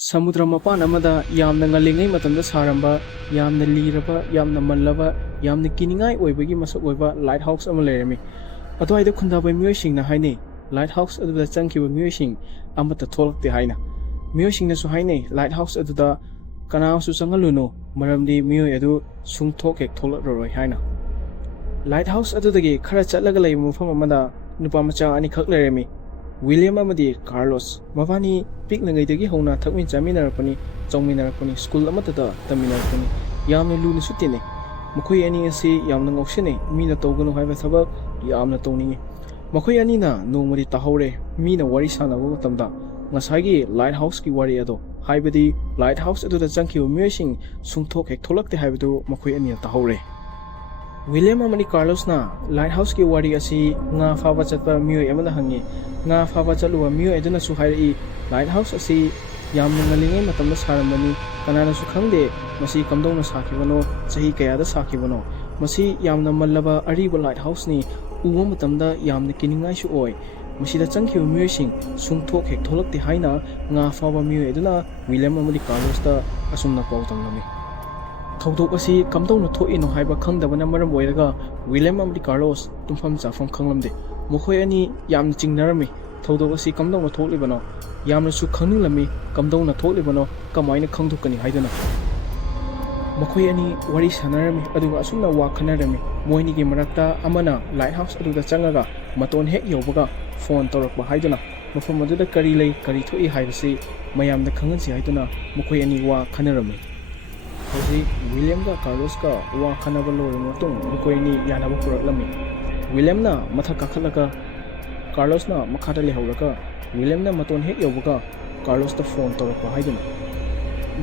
Samudra mapan amada yamna ngalingai matamda saramba yamna liraba yamna mallaba yamna kiningai oibagi masuk oiba lighthouse ama lerami atwaida khundaba miyosing na haine lighthouse aduda changkiba miyosing amata tholakte haina miyosing na su haine lighthouse aduda kanausu changaluno maramdi miyoi adu sungthok hek tholak roi haina lighthouse adudagi khara chatlaga lei mufam amada nupa macha ani khak lerami William amadi Carlos mabani piknangaidagi hona thakmin chaminarapani chongminarapani school amatata taminarapani yamna luna sutine makhoi ani asi yamna ngoksine mina tawganu haiba thabak yamna tawningi makhoi ani na nongmari tahore mina wari sanabu matamda ngasagi lighthouse ki wari ado haibadi lighthouse aduda changkiu miyosing sungthok hek tholakte haibadu makhoi ani tahore William amani Carlos na lighthouse ki wari asi nga faba chatpa miyoi amada hangi nga faba chatluwa miyoi aduna su hairi lighthouse asi yamna ngalingai matamda saramani kanana su khangde masi kamdongna sakibano chahi kayada sakibano masi yamna mallaba ariba lighthouse ni uwa matamda yamna kiningai su oi masida changkhiu miyosing sungthok hek tholakte haina nga faba miyoi aduna William amani Carlos ta asumna paw tamlami Thongdok asi kamdongna thoino haiba khangdabana maram oiraga William amadi Carlos tumpham chafam khanglamde mokhoi ani yamna chingnarami thongdok asi kamdongna thoklibano yamna su khanglami kamdongna thoklibano kamaina khangdukani haidana mokhoi ani wari sanarami aduga asumna wa khanarami moini gi marakta amana lighthouse aduga changaga maton hek yobaga phone torakba haidana mafam aduda kari lei kari thoi haibasi mayamda khangansi haidana mokhoi ani wa khanarami Hoji William ka Carlos ka wa khanaba loi motung mukoi ni yanaba puraklami William na matha kakhalaka Carlos na makhata lehawlaka William na maton hek yobuka Carlos ta phone torakpa haiduna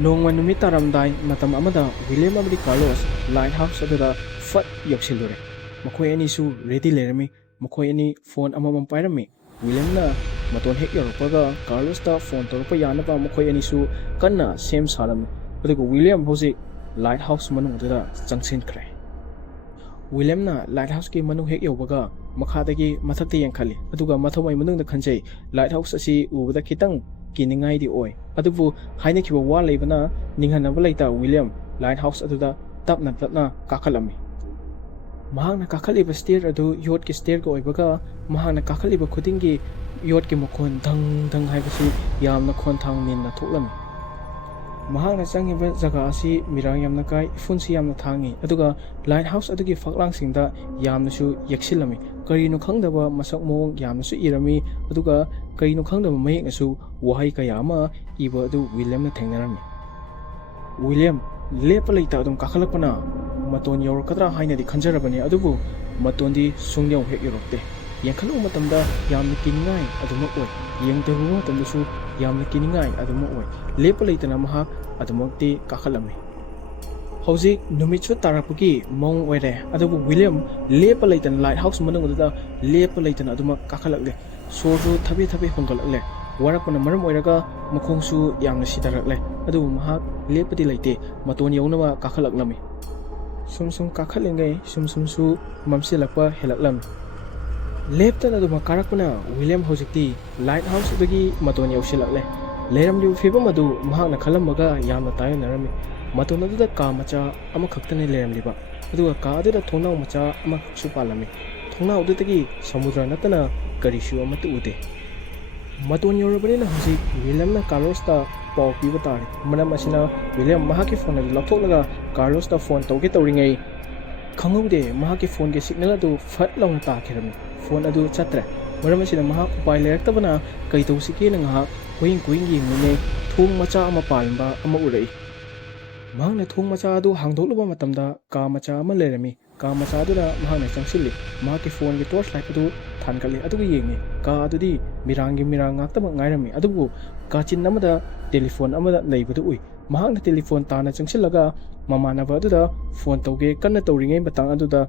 nongwa numit taramdai matam amada William amadi Carlos lighthouse adura fat yoksilure makoi ani su ready lerami makoi ani phone amamam pairami William na maton hek yorupaga Carlos ta phone torakpa yanaba makoi ani su kanna sem salami adugo William hoji lighthouse manungdura changsinkhre William na lighthouse ki manung hek yobaga makhadagi mathakte yangkhali aduga mathawai manungda khanjai lighthouse asi ubada khitang kiningai di oi adubu haina khiba wa leibana ninghanaba leita William lighthouse aduda tapna kakhalami mahangna kakhaliba stair adu yot ki stair ko oibaga mahangna kakhaliba khudingi yot ki mokhon dang dang haibasi yamna khon thang ninna thoklami mahangna changiba jaga asi mirang yamna kai funsi yamna thangi aduga lighthouse adugi faklang singda yamna su yaksilami karino khangdaba masak mong yamna su irami aduga karino khangdaba mayek su wahai kayama iba adu William na thengnarami William lepa leita adum kakhalapana maton yorokadra haina di khanjarabani adubu matondi sungyaw hek yorokte yangkhalu matamda yamna kiningai aduma oi yengtabu matamda su yamna kiningai aduma oi lepa leitana mahak adumakti kakhalami hauji numitsu tarapagi mong oire adubu William lepa leitana lighthouse manungda lepa leitana aduma kakhalakle soju thabi honggalakle warakpana maram oiraga makhongsu yamna sidarakle adubu mahak lepati leite maton yawnaba kakhalaklami sum kakhalingai sum su mamsilakpa helaklami leptan aduma karakpana William hojikti lighthouse dagi maton yawsilakle leiramli fibam adu mahakna khalambaga yamna tayonarami maton aduda ka macha ama khaktane leiramliba aduga ka aduda thongnau macha ama khaksu palami thongnau adudagi samudra natana karisu amatu ude maton yorabani na hoji William na Carlos ta paw piba tari manam asina William mahaki phone adu lakthoklaga Carlos ta phone tawge tawringai khangaude mahaki phone ge signal adu fat launa ta khirami phone adu chatre maram asina mahak upai leraktabana kai tawsike na ngha koing gi mune thung macha ama palba ama urai mahangna thung macha adu hangdokluba matamda ka macha ama lerami ka macha adu na mahangna changsilli mahaki phone ge torch light adu thankali adu yengi ka adudi mirang ngakta ngairami adubu ka chin namada telephone amada leibadu ui mahangna telephone tana changsilaga mamanaba aduda phone tawge kanna tawringai batang aduda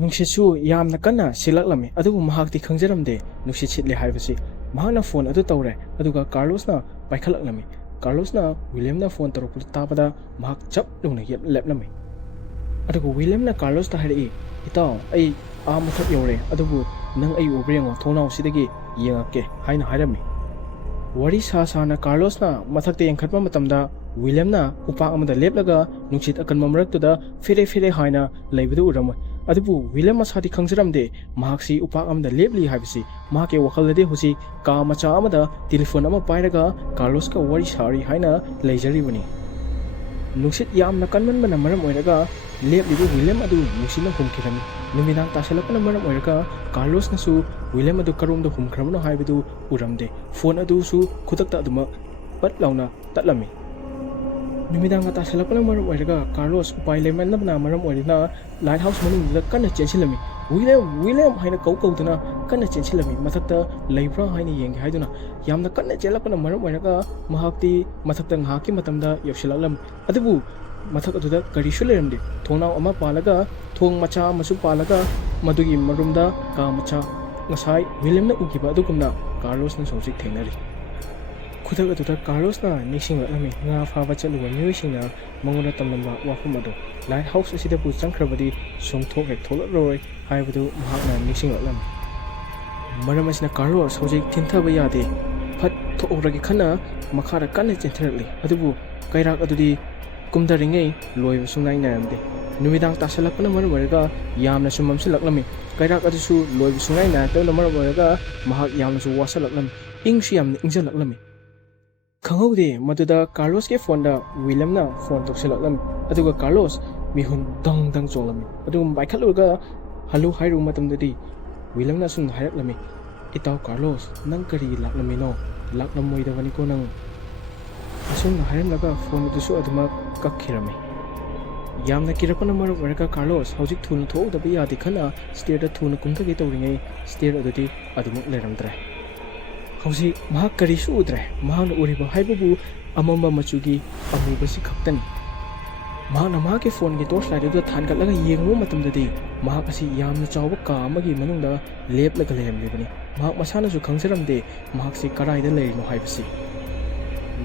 nungsisu yamna kanna silaklami adubu mahakti khangjaramde nuksi chitle haibasi mahangna phone adu tawre aduga Carlos na paikhalaknami Carlos na William na phone taropul tabada mahak chap lungna yet lepnami adugu William na Carlos ta hari itaw ai amathak yore adubu nang ai ubrengo thonau sidagi yengake haina hairami Wari sana Carlosna mathakte yangkhatpa matamda Williamna upak amada leplaga nungsit akanma maraktuda fere haina leibadu uramoi adubu William masadi khangjaramde mahaksi upak amada lepli haibisi mahake wakhalade hosi ka macha amada telephone ama pairaga Carlos ka wari sari haina leijaribani nungsit yamna kanmanbana maram oiraga leplibu William adu nungsina humkirami numidang tasalapana maram oiraga Carlos nasu William adu karumda humkramno haibadu uramde phone adu su khutakta aduma pat launa tatlami numidang tasalapana maram oiraga Carlos upai lemanabna maram oirina lighthouse manungda kanna chensilami William haina kaudana kanna chensilami mathakta leibra haina yeng haiduna yamna kanna chelapana maram oiraga mahakti mathakta ngaki matamda yausilalam adubu mathak aduda karisu leramde thongnau ama palaga thong macha amasu palaga madugi marumda ka macha ngasai William na ukiba adugumna Carlos na sojik thengnari khudak aduda Carlos na nisinglalami nga phaba chaluwa miyosingna mangona tamlamba wafum adu lighthouse asida pu changkhrabadi songthok hek tholoroi haibadu mahakna nisinglalami maram asina Carlos sojik thinthaba yade phat thoragi khana makhara kanne chenthrakli adubu kairak adudi kumdaringai loiba sungai naramde numidang tasalapana maram oiraga yamna sumamsilaklami kairak adusu loiba sungai na tawna maram oiraga mahak yamna su wasalaklami ingsu yamna ingzalaklami khangaude maduda Carlos ke phone da William na phone toksilaklami aduga Carlos mihun dang cholami adum baikhaluga halu hairu matamdadi William na sun hairaklami itaw Carlos nang kari laklami no laknamoidawani ko nang asumna hairamlaga phone adusu aduma kakhirami yamna kirakona maram oiraga Carlos hojik thuna thokdaba yadi khana stair da thuna kumthagi tawringai stair adudi adumak leramdre hausi mahak karisu udre mahakna uriba haibabu amamba machugi amubasi khaktani mahakna mahake phone gi torchlight adu thangatlaga yengmu matamdadi mahak asi yamna chawba ka amagi manungda leplaga leramlibani mahak masana su khangjaramde mahak si karaida leirino haibasi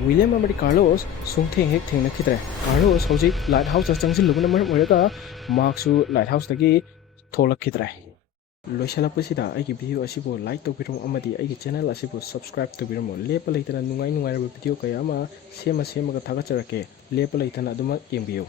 William amadi Carlos sungtheng hek thengna khidre Carlos hojik lighthouse changsilubna maram oiraga mahaksu lighthouse dagi tholak khidre loisalapasida aigi video asibu like tobiram amadi aigi channel asibu subscribe tobiram lepa leitana nungai raba video kaya ama semaga thagacharake lepa leitana aduma yengbiyo